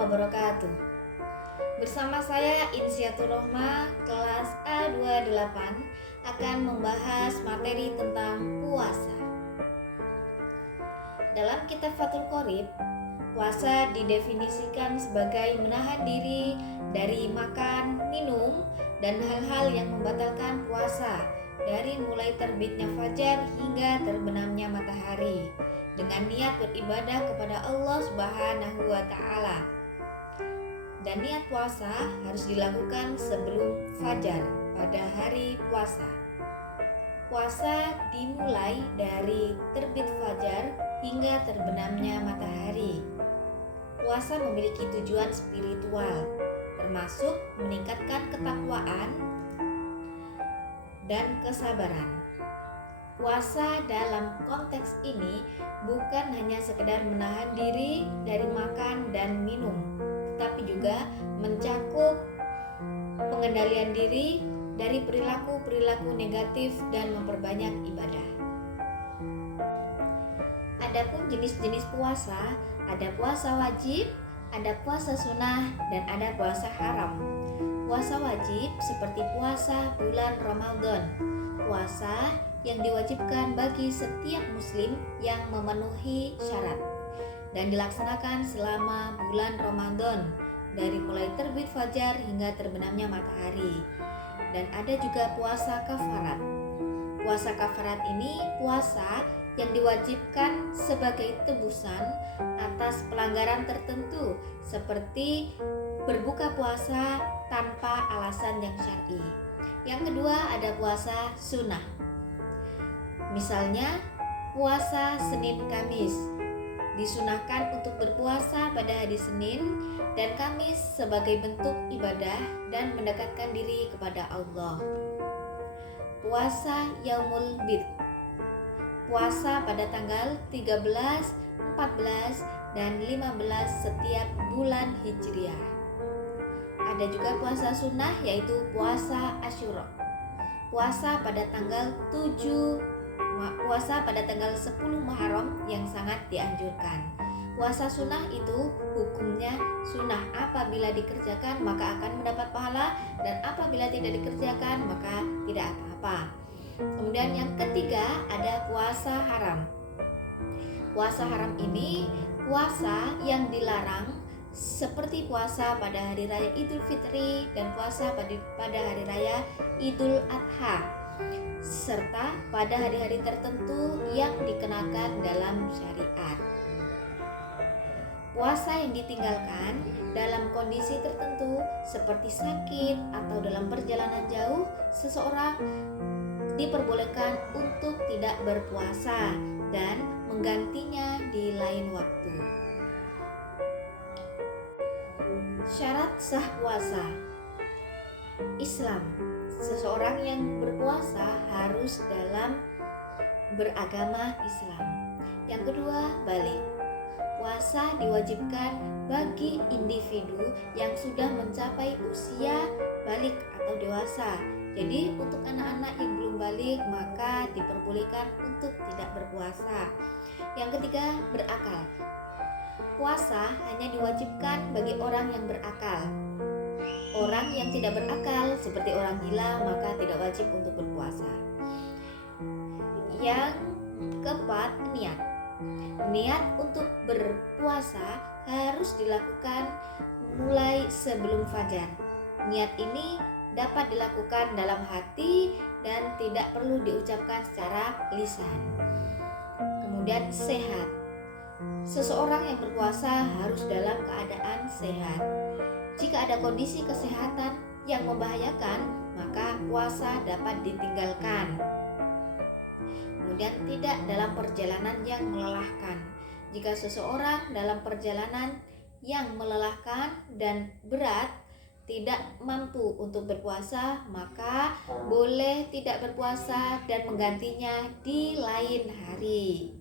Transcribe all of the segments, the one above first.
wabarakatuh. Bersama saya Insyatul Rohma kelas A28 akan membahas materi tentang puasa. Dalam kitab Fathul Qorib, puasa didefinisikan sebagai menahan diri dari makan, minum, dan hal-hal yang membatalkan puasa dari mulai terbitnya fajar hingga terbenamnya matahari dengan niat beribadah kepada Allah Subhanahu wa Ta'ala. Dan niat puasa harus dilakukan sebelum fajar pada hari puasa. Puasa dimulai dari terbit fajar hingga terbenamnya matahari. Puasa memiliki tujuan spiritual, termasuk meningkatkan ketakwaan dan kesabaran. Puasa dalam konteks ini bukan hanya sekedar menahan diri dari makan dan minum, tetapi juga mencakup pengendalian diri dari perilaku-perilaku negatif dan memperbanyak ibadah. Adapun jenis-jenis puasa, ada puasa wajib, ada puasa sunnah, dan ada puasa haram. Puasa wajib seperti puasa bulan Ramadan, puasa yang diwajibkan bagi setiap muslim yang memenuhi syarat dan dilaksanakan selama bulan Ramadan dari mulai terbit fajar hingga terbenamnya matahari. Dan ada juga puasa kafarat. Puasa kafarat ini puasa yang diwajibkan sebagai tebusan atas pelanggaran tertentu seperti berbuka puasa tanpa alasan yang syar'i. Yang kedua ada puasa sunnah. Misalnya puasa Senin Kamis. Disunahkan untuk berpuasa pada hari Senin dan Kamis sebagai bentuk ibadah dan mendekatkan diri kepada Allah. Puasa Yaumul Bid. Puasa pada tanggal 13, 14, dan 15 setiap bulan Hijriah. Ada juga puasa sunnah yaitu puasa Asyura. Puasa pada tanggal 10 Muharram yang sangat dianjurkan. Puasa sunnah itu hukumnya sunnah, apabila dikerjakan maka akan mendapat pahala, dan apabila tidak dikerjakan maka tidak apa-apa. Kemudian yang ketiga ada puasa haram. Puasa haram ini puasa yang dilarang seperti puasa pada hari raya Idul Fitri dan puasa pada hari raya Idul Adha, serta pada hari-hari tertentu yang dikenakan dalam syariat. Puasa yang ditinggalkan dalam kondisi tertentu seperti sakit atau dalam perjalanan jauh, seseorang diperbolehkan untuk tidak berpuasa dan menggantinya di lain waktu. Syarat sah puasa. Islam, seseorang yang berpuasa harus dalam beragama Islam. Yang kedua, balik. Puasa diwajibkan bagi individu yang sudah mencapai usia balik atau dewasa. Jadi untuk anak-anak yang belum balik maka diperbolehkan untuk tidak berpuasa. Yang ketiga, berakal. Puasa hanya diwajibkan bagi orang yang berakal. Orang yang tidak berakal seperti orang gila maka tidak wajib untuk berpuasa. Yang keempat, niat. Niat untuk berpuasa harus dilakukan mulai sebelum fajar. Niat ini dapat dilakukan dalam hati dan tidak perlu diucapkan secara lisan. Kemudian sehat. Seseorang yang berpuasa harus dalam keadaan sehat. Jika ada kondisi kesehatan yang membahayakan, maka puasa dapat ditinggalkan. Kemudian tidak dalam perjalanan yang melelahkan. Jika seseorang dalam perjalanan yang melelahkan dan berat tidak mampu untuk berpuasa, maka boleh tidak berpuasa dan menggantinya di lain hari.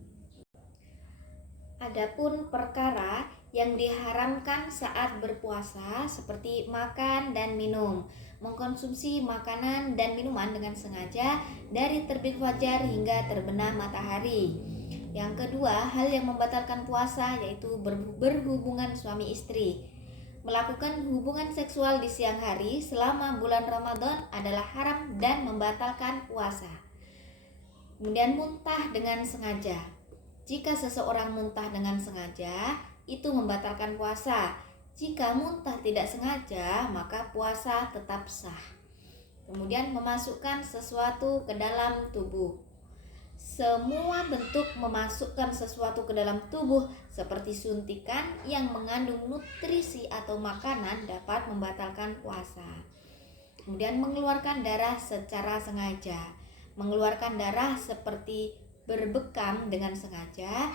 Adapun perkara yang diharamkan saat berpuasa seperti makan dan minum. Mengkonsumsi makanan dan minuman dengan sengaja dari terbit fajar hingga terbenam matahari. Yang kedua, hal yang membatalkan puasa yaitu berhubungan suami istri. Melakukan hubungan seksual di siang hari selama bulan Ramadan adalah haram dan membatalkan puasa. Kemudian muntah dengan sengaja. Jika seseorang muntah dengan sengaja, itu membatalkan puasa. Jika muntah tidak sengaja, maka puasa tetap sah. Kemudian memasukkan sesuatu ke dalam tubuh. Semua bentuk memasukkan sesuatu ke dalam tubuh seperti suntikan yang mengandung nutrisi atau makanan dapat membatalkan puasa. Kemudian mengeluarkan darah secara sengaja. Mengeluarkan darah seperti berbekam dengan sengaja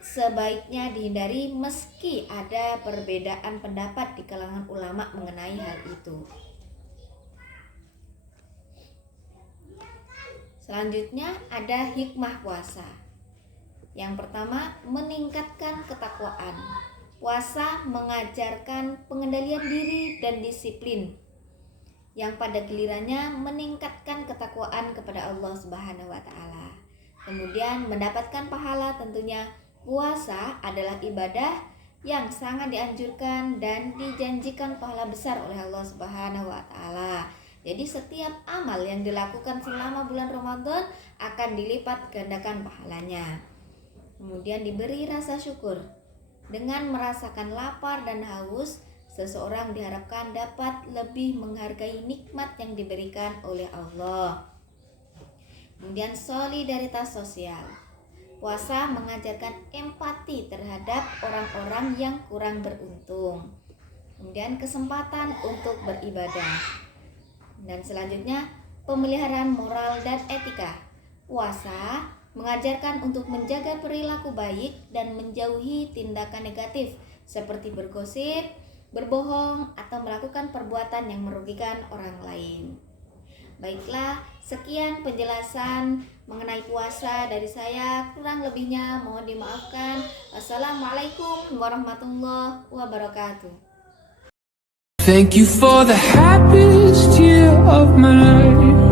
sebaiknya dihindari meski ada perbedaan pendapat di kalangan ulama mengenai hal itu. Selanjutnya ada hikmah puasa. Yang pertama, meningkatkan ketakwaan. Puasa mengajarkan pengendalian diri dan disiplin, yang pada gilirannya meningkatkan ketakwaan kepada Allah Subhanahu wa taala. Kemudian mendapatkan pahala tentunya. Puasa adalah ibadah yang sangat dianjurkan dan dijanjikan pahala besar oleh Allah Subhanahu wa taala. Jadi setiap amal yang dilakukan selama bulan Ramadan akan dilipat gandakan pahalanya. Kemudian diberi rasa syukur. Dengan merasakan lapar dan haus, seseorang diharapkan dapat lebih menghargai nikmat yang diberikan oleh Allah. Kemudian solidaritas sosial. Puasa mengajarkan empati terhadap orang-orang yang kurang beruntung. Kemudian kesempatan untuk beribadah. Dan selanjutnya pemeliharaan moral dan etika. Puasa mengajarkan untuk menjaga perilaku baik dan menjauhi tindakan negatif seperti bergosip, berbohong, atau melakukan perbuatan yang merugikan orang lain. Baiklah, sekian penjelasan mengenai puasa dari saya. Kurang lebihnya mohon dimaafkan. Assalamualaikum warahmatullahi wabarakatuh. Thank you for the happiest year of my life.